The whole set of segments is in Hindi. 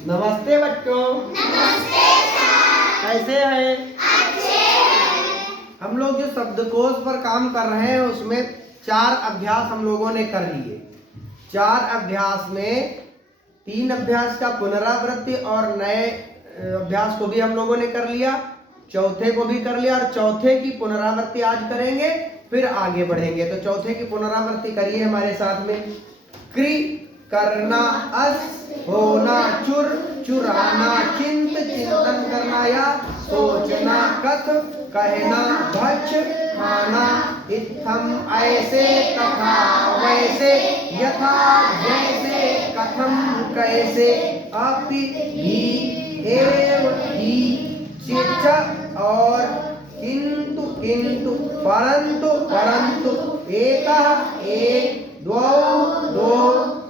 नमस्ते बच्चों। नमस्ते सर। कैसे हैं? अच्छे हैं। हम लोग जो शब्दकोश पर काम कर रहे हैं उसमें 4 अभ्यास हम लोगों ने कर लिए। 4 अभ्यास में 3 अभ्यास का पुनरावृत्ति और नए अभ्यास को भी हम लोगों ने कर लिया, चौथे को भी कर लिया और चौथे की पुनरावृत्ति आज करेंगे, फिर आगे बढ़ेंगे। तो चौथे की पुनरावृत्ति करिए हमारे साथ में। क्रि करना, अस होना, चुर चुराना, चिंत चिंतन करना या सोचना, कथ कहना, भक्ष खाना, इत्थम ऐसे, तथा वैसे, यथा जैसे, कथम कैसे, अपि भी, एव ही, चिच और किंतु किंतु, परंतु परंतु, एकः एक, द्वौ दो,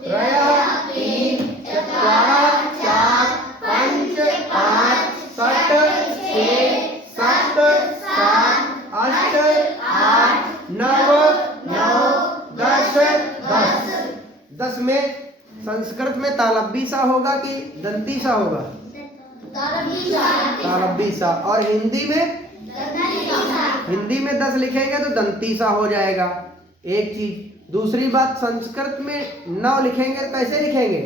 त्रयः तीन, चत्वारः चार, पंच पाँच, षट् छः, सप्त सात, अष्ट आठ, नव नौ, 10 10। 10 में संस्कृत में तालब्बी सा होगा कि दंती सा होगा? तालब्बी सा। और हिंदी में? हिंदी में 10 लिखेंगे तो दंती सा हो जाएगा, एक चीज। दूसरी बात, संस्कृत में 9 लिखेंगे तो कैसे लिखेंगे?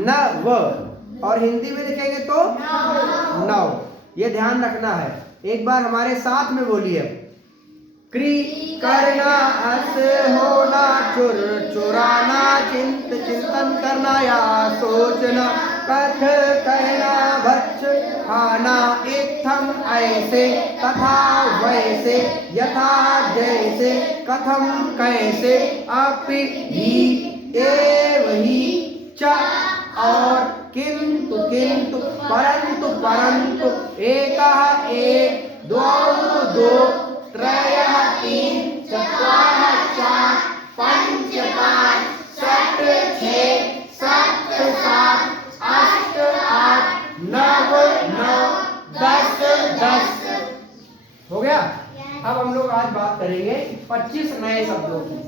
न व। और हिंदी में लिखेंगे तो नौ। ये ध्यान रखना है। एक बार हमारे साथ में बोलिए। क्रि करना, अस होना, चुर चुराना, चिंत चिंतन करना या सोचना, कथ कहना, भक्ष खाना, इत्थम ऐसे, तथा वैसे, यथा जैसे, कथम कैसे, अपि भी, एव ही, च और किंतु किंतु, परंतु परंतु, एकः एक, द्वौ दो, त्रयः तीन, चत्वारः चार, पंच पाँच, षट् छः, सप्त सात, अष्ट आठ, नव नौ, 10 10। हो गया? अब हम लोग आज बात करेंगे 25 नए शब्दों की।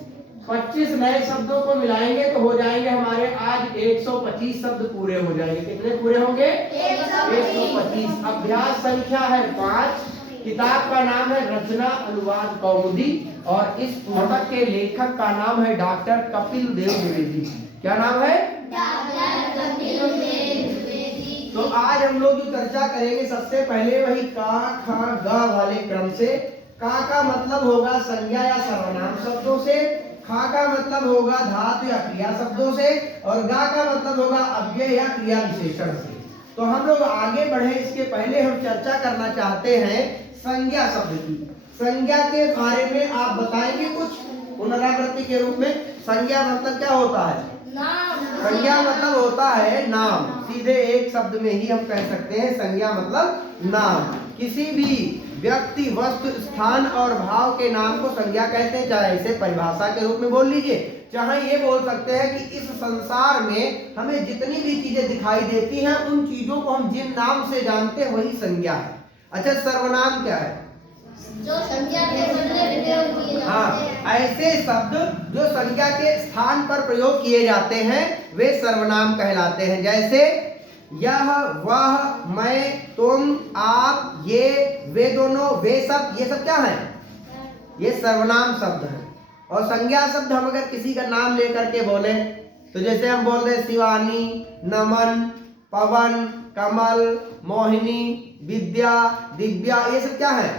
25 नए शब्दों को मिलाएंगे तो हो जाएंगे हमारे आज 125 शब्द पूरे हो जाएंगे। कितने पूरे होंगे? 125। अभ्यास संख्या है 5। किताब का नाम है रचना अनुवाद कौमुदी और इस पुस्तक के लेखक का नाम है डॉक्टर कपिल देव द्विवेदी। क्या नाम है? डॉक्टर कपिल देव द्विवेदी। तो आज हम लोग जो चर्चा करेंगे सबसे पहले वही का, खा, ग वाले क्रम से। का मतलब होगा संज्ञा या सर्वनाम शब्दों से, खा का मतलब होगा धातु या क्रिया शब्दों से और गा का मतलब होगा अव्यय या क्रिया विशेषण से। तो हम लोग आगे बढ़े इसके पहले हम चर्चा करना चाहते हैं संज्ञा शब्द की। संज्ञा के बारे में आप बताएंगे कुछ पुनरावृत्ति के रूप में? संज्ञा मतलब क्या होता है? नाम। संज्ञा मतलब होता है नाम। सीधे एक शब्द में ही हम कह सकते हैं संज्ञा मतलब नाम। किसी भी व्यक्ति, वस्तु, स्थान और भाव के नाम को संज्ञा कहते हैं। चाहे इसे परिभाषा के रूप में बोल लीजिए, चाहे ये बोल सकते हैं कि इस संसार में हमें जितनी भी चीजें दिखाई देती हैं उन चीजों को हम जिन नाम से जानते हैं वही संज्ञा है। अच्छा, सर्वनाम क्या है? जो संज्ञा के बदले प्रयोग किए जाते हैं। हाँ, ऐसे शब्द जो संज्ञा के स्थान पर प्रयोग किए जाते हैं वे सर्वनाम कहलाते हैं। जैसे यह, वह, मैं, तुम, आप, ये, वे दोनों, वे सब, ये सब क्या है? ये सर्वनाम शब्द है। और संज्ञा शब्द हम अगर किसी का नाम लेकर के बोले तो जैसे हम बोल रहे शिवानी, नमन, पवन, कमल, मोहिनी, विद्या, दिव्या, ये सब क्या है?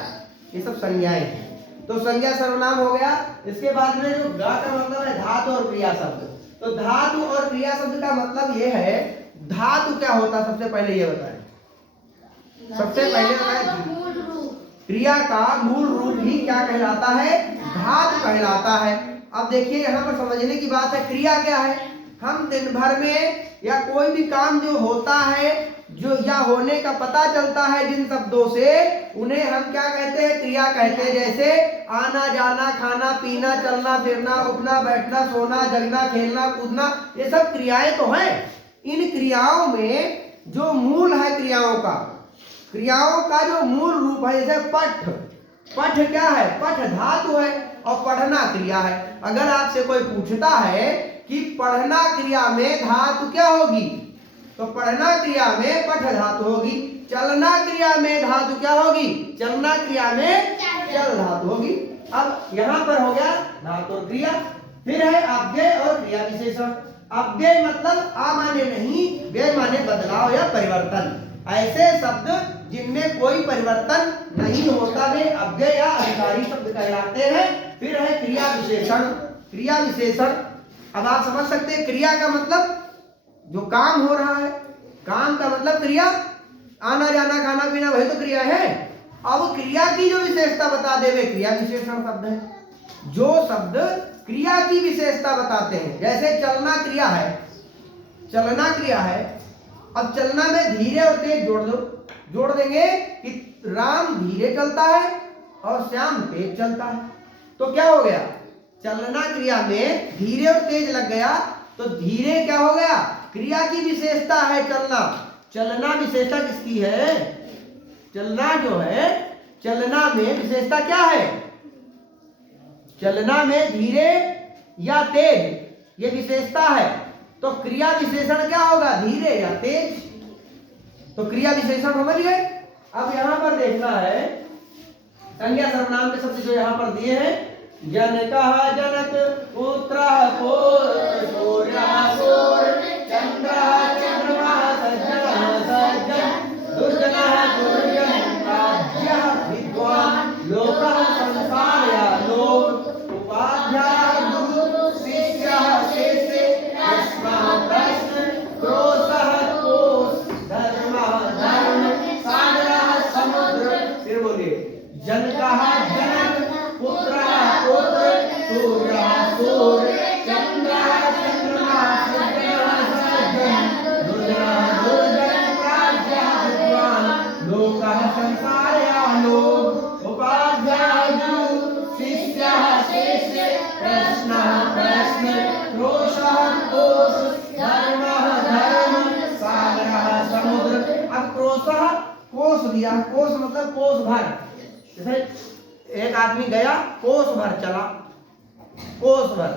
ये सब संज्ञाएं हैं। तो संज्ञा सर्वनाम हो गया। इसके बाद में जो गा का मतलब है धातु और क्रिया शब्द। तो धातु और क्रिया शब्द का मतलब ये है, धातु क्या होता है सबसे पहले ये बताएं। सबसे पहले बताएं क्रिया का मूल रूप ही क्या कहलाता है? धातु कहलाता है। अब देखिए यहाँ पर समझने की बात है, क्रिया क्या है? हम दिन भर में या कोई भी काम जो होता है, जो या होने का पता चलता है जिन शब्दों से, उन्हें हम क्या कहते हैं? क्रिया कहते हैं। जैसे आना जाना, खाना पीना, चलना फिरना, उठना बैठना, सोना जगना, खेलना कूदना, ये सब क्रियाएं तो हैं। इन क्रियाओं में जो मूल है क्रियाओं का जो मूल रूप है, जैसे पठ, पठ क्या है? पठ धातु है और पढ़ना क्रिया है। अगर आपसे कोई पूछता है कि पढ़ना क्रिया में धातु क्या होगी, तो पढ़ना क्रिया में पठ धातु होगी, चलना क्रिया में धातु क्या होगी, चलना क्रिया में चल धातु होगी। अब यहाँ पर हो गया धातु और क्रिया। फिर है अव्यय और क्रिया विशेषण। अव्यय मतलब आ माने नहीं, व्यय माने बदलाव या परिवर्तन। ऐसे शब्द जिनमें कोई परिवर्तन नहीं होता वे अव्यय या अधिकारी शब्द कहलाते हैं। फिर है क्रिया विशेषण। क्रिया विशेषण अब आप समझ सकते हैं, क्रिया का मतलब जो काम हो रहा है, काम का मतलब क्रिया, आना जाना खाना पीना वही तो क्रिया है। अब क्रिया की जो विशेषता बता दे वे क्रिया विशेषण शब्द है। जो शब्द क्रिया की विशेषता बताते हैं, जैसे चलना क्रिया है, चलना क्रिया है। अब चलना में धीरे और तेज जोड़ दो, जोड़ देंगे कि राम धीरे चलता है और श्याम तेज चलता है। तो क्या हो गया, चलना क्रिया में धीरे और तेज लग गया, तो धीरे क्या हो गया, क्रिया की विशेषता है चलना। चलना विशेषता किसकी है, चलना जो है, चलना में विशेषता क्या है, चलना में धीरे या तेज ये विशेषता है। तो क्रिया विशेषण क्या होगा, धीरे या तेज। तो क्रिया विशेषण समझ गए। अब यहां पर देखना है संज्ञा सर्वनाम के शब्द जो यहां पर दिए हैं, जनकः जनक, पुत्रः पुत्र, सूर्यः सूर्य, चंद्रः चंद्रमा, सज्जनः सज्जन, दुर्जनः दुर्जन, राज्यः विद्वान, लोकः संसार या लोक, उपाध्यायः गुरु, शिष्यः शिष्य, प्रश्नः प्रश्न, क्रोधः क्रोध, धर्मः धर्म, सागरः समुद्र। फिर बोलिए, जनकः जनक, पुत्रः पुत्र, सूर्यः सूर्य, चंद्रः चंद्रमा, सज्जनः सज्जन, दुर्जनः दुर्जन, राज्यः विद्वान, लोकः संसार या लोक, उपाध्यायः गुरु, शिष्यः शिष्य, प्रश्नः प्रश्न, क्रोशः क्रोश, धर्मः धर्म, सागरः समुद्र। अब क्रोशः कोश दिया, कोश मतलब कोश भर। जैसे एक आदमी गया कोस भर चला, कोस भर,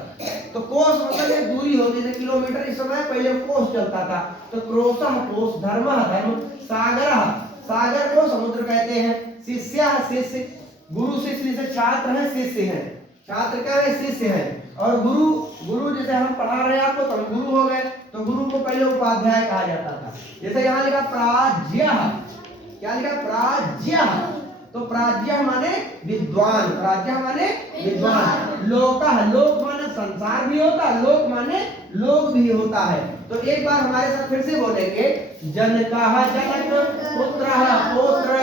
तो कोस मतलब एक दूरी होती है किलोमीटर, इस समय पहले कोस चलता था। तो क्रोशः कोस, धर्मः धर्म, सागरः सागर को समुद्र कहते हैं, शिष्यः शिष्य, गुरु शिष्य जैसे छात्र है शिष्य है, छात्र क्या है शिष्य है, और गुरु गुरु जैसे हम पढ़ा रहे हैं आपको तो हम गुरु हो गए, तो गुरु को पहले उपाध्याय कहा जाता था। जैसे यहाँ लिखा प्राज्ञः, क्या लिखा प्राज्ञः, तो प्राज्ञः माने विद्वान, प्राज्ञः माने विद्वान। लोकः, लोक माने संसार भी होता है, लोक माने लोक भी होता है। तो एक बार हमारे साथ फिर से बोलेंगे, जनकः जनक, पुत्रः पुत्र,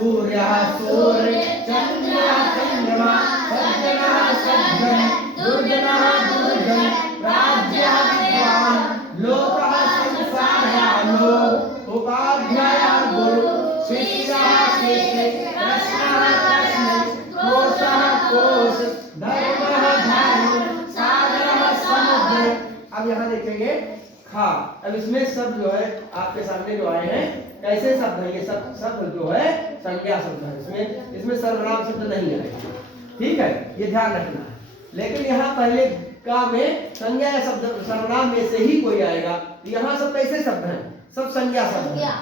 सूर्यः सूर्य, चंद्रः चंद्रमा, सज्जनः सज्जन, दुर्जनः दुर्जन, राज्यः विद्वान, लोकः संसार या लोक, उपाध्यायः गुरु, शिष्यः शिष्य, प्रश्नः प्रश्न, कोशः कोश, धर्मः धर्म, सागरः समुद्र। अब यहाँ देखेंगे खा। अब इसमें सब जो है आपके सामने जो आए हैं कैसे शब्द है, ये सब शब्द जो है संज्ञा शब्द है, इसमें सर्वनाम शब्द नहीं है, ठीक है, ये ध्यान रखना है। लेकिन यहाँ पहले का में संज्ञा या शब्द सर्वनाम में से ही कोई आएगा, यहाँ सब कैसे शब्द हैं, सब संज्ञा शब्द हैं।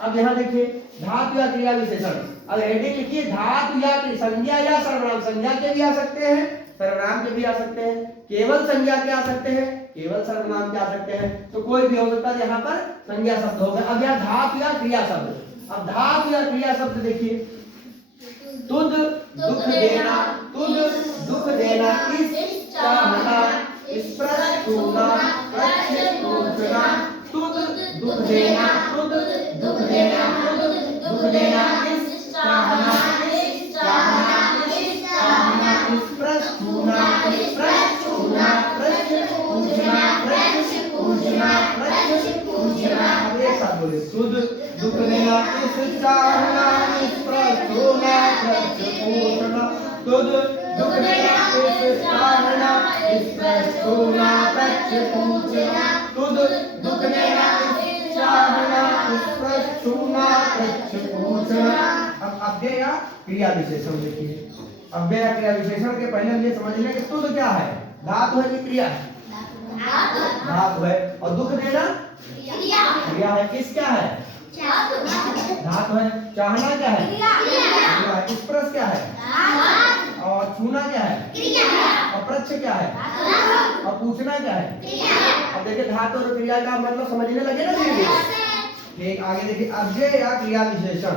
अब यहाँ देखिए धातु या क्रिया विशेषण, अब हेडिंग लिखिए धातु या संज्ञा या सर्वनाम, संज्ञा के भी आ सकते हैं, सर्वनाम के भी आ सकते हैं, केवल संज्ञा के आ सकते हैं, केवल सर्वनाम के आ सकते हैं, तो कोई भी हो सकता है, यहाँ पर संज्ञा शब्द होगा। अब यहाँ धातु या क्रिया शब्द, अब धातु या क्रिया शब्द देखिए, तुद दुख देना, तुद दुख देना, इस चाहना, स्पर्श छूना, प्रत्यक्ष पूछना, तुद दुख देना, तुद दुख देना, तुद दुख देना, इस चाहना, इस चाहना, इस चाहना, स्पर्श छूना, स्पर्श छूना, प्रत्यक्ष पूछना, प्रत्यक्ष पूछना, प्रत्यक्ष पूछना। अब एक साथ बोले, तुद दुख देना, इस चाहना, स्पर्श छूना, प्रत्यक्ष पूछना, तुद दुख देना, इस चाहना, स्पर्श छूना, प्रत्यक्ष पूछना, तुद दुख देना, इस चाहना, स्पर्श छूना, प्रत्यक्ष पूछना। अब अव्यय या क्रिया विशेषण देखिए, अव्यय या क्रिया विशेषण के पहले हम ये समझ लें कि तुद क्या है, धातु है कि क्रिया है, धातु है, और दुख देना क्रिया है। किस क्या है? धातु है। चाहना क्या है? क्रिया है। स्पर्श क्या है? और छूना क्या है? अप्रच्छ क्या है? और पूछना क्या है? अब देखिए धातु और क्रिया का मतलब समझने लगे ना धीरे-धीरे। ठीक, आगे देखिए अव्यय या क्रिया विशेषण।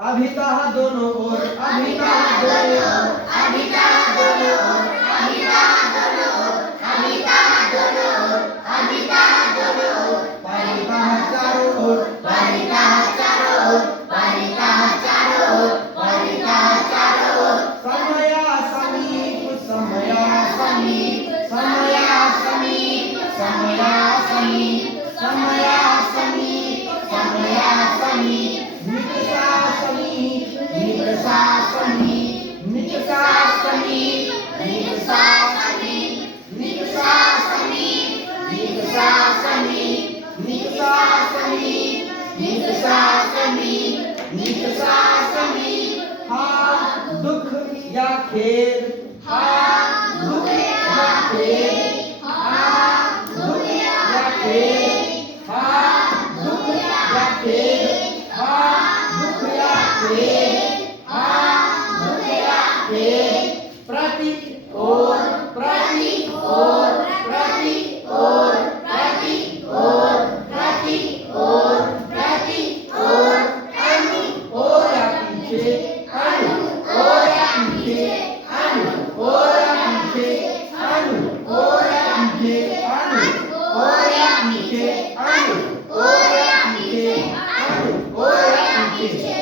अभितः दोनों ओर, अभितः दोनों ओर, अभितः दोनों ओर, अभितः दोनों ओर, अभितः दोनों ओर, अभितः दोनों ओर, परितः चारों ओर, परितः चारों ओर, परितः चारों ओर, परितः चारों ओर, समया समीप, समया समीप, समया समीप, समया समीप, समया समीप, समया समीप, निकषा समीप, निकषा समीप, निकषा समीप, निकषा समीप, निकषा समीप, निकषा समीप, निकषा समीप, निकषा समीप, निकषा समीप। हा दुख या खेद, हा दुख या खेद, हा दुख या खेद, हा दुख या खेद, हा दुख या खेद, हा दुख या खेद। प्रति और, प्रति और, प्रति और, प्रति और, प्रति और, प्रति और, अनु और या पीछे, अनु और या पीछे, अनु और या पीछे, अनु और या पीछे, अनु और या पीछे, अनु और या पीछे, अनु और या पीछे।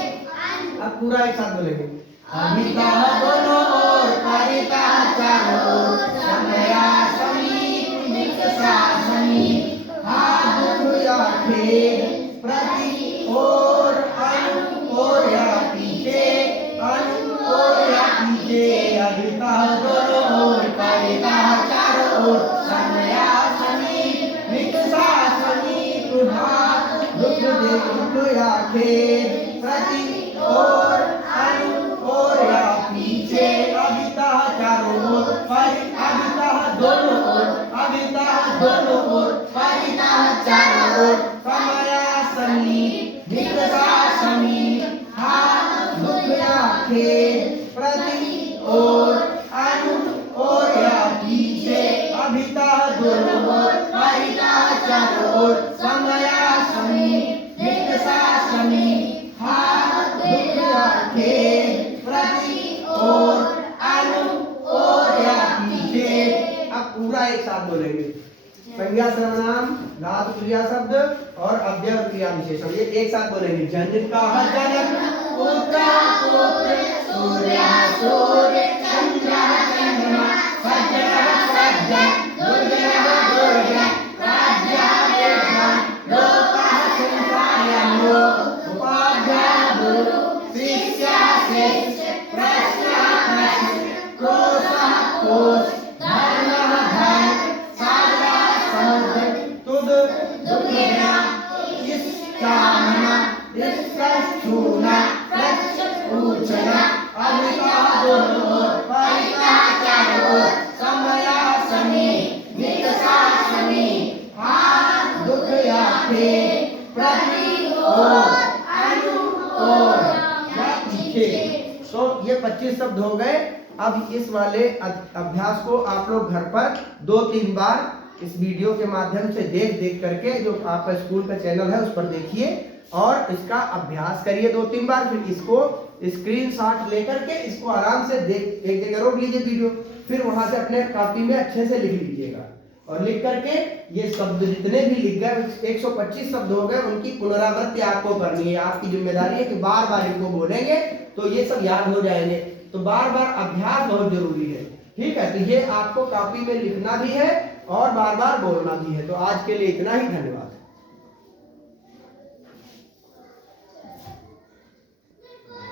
अब पूरा एक साथ बोलेंगे। अभितः दोनों ओर, परितः चारों ओर, समया समीप, निकषा समीप, हा दुख या खेद, प्रति और, अनु और या पीछे, अनु और या पीछे। अभितः दोनों ओर, परितः चारों ओर, समया समीप, निकषा समीप, हा दुख या खेद, प्रति और, अनु और या पीछे। अभितः चारों ओर, अभितः दोनों ओर, अभितः दोनों ओर, परितः चारों ओर, समया समीप, निकषा समीप, हा दुख या खेद, प्रति और, अनु और या पीछे। अभितः दोनों ओर, परितः चारों ओर, समया समीप, निकषा समीप, हा दुख या खेद, प्रति और, अनु और या पीछे। अब पूरा एक साथ बोलेंगे। संज्ञा सर्वनाम, धातु क्रिया शब्द और अव्यय और क्रिया विशेषण, ये एक साथ बोलेंगे। जनिका जनक, पुत्र पुत्र, सूर्य सूर्य, चंद्र चंद्रमा, सज्जन सज्जन, दुर्जन दुर्जन, राज्य विद्वान, लोकः संसारं लोक, उपाध्याय गुरु, शिष्य शिष्य, प्रश्न प्रश्न, कोशः कोश, धर्मः धर्म, सागर समुद्र, तुद दुर्गेना, इष्टामना, इष्टछूना, प्रच्छ पूछना। अभितः दोनों ओर, परितः चारों ओर, समया समीप, निकषा समीप, हा दुख या खेद, प्रति और, अनु और या पीछे। तो ये 25 शब्द हो गए। अब इस वाले अभ्यास को आप लोग घर पर 2-3 बार इस वीडियो के माध्यम से देख करके, जो आपका स्कूल का चैनल है उस पर देखिए और इसका अभ्यास करिए 2-3 बार। फिर इसको स्क्रीनशॉट लेकर के इसको आराम से एक जगह रोक लीजिए वीडियो, फिर वहां से अपने कॉपी में अच्छे से लिख लीजिएगा। और लिख करके ये शब्द जितने भी लिख गए 125 शब्द हो गए, उनकी पुनरावृत्ति आपको करनी है। आपकी जिम्मेदारी है कि बार बार इनको बोलेंगे तो ये सब याद हो जाएंगे। तो बार बार अभ्यास बहुत जरूरी है, ठीक है। तो ये आपको कॉपी में लिखना भी है और बार बार बोलना भी है। तो आज के लिए इतना ही, धन्यवाद।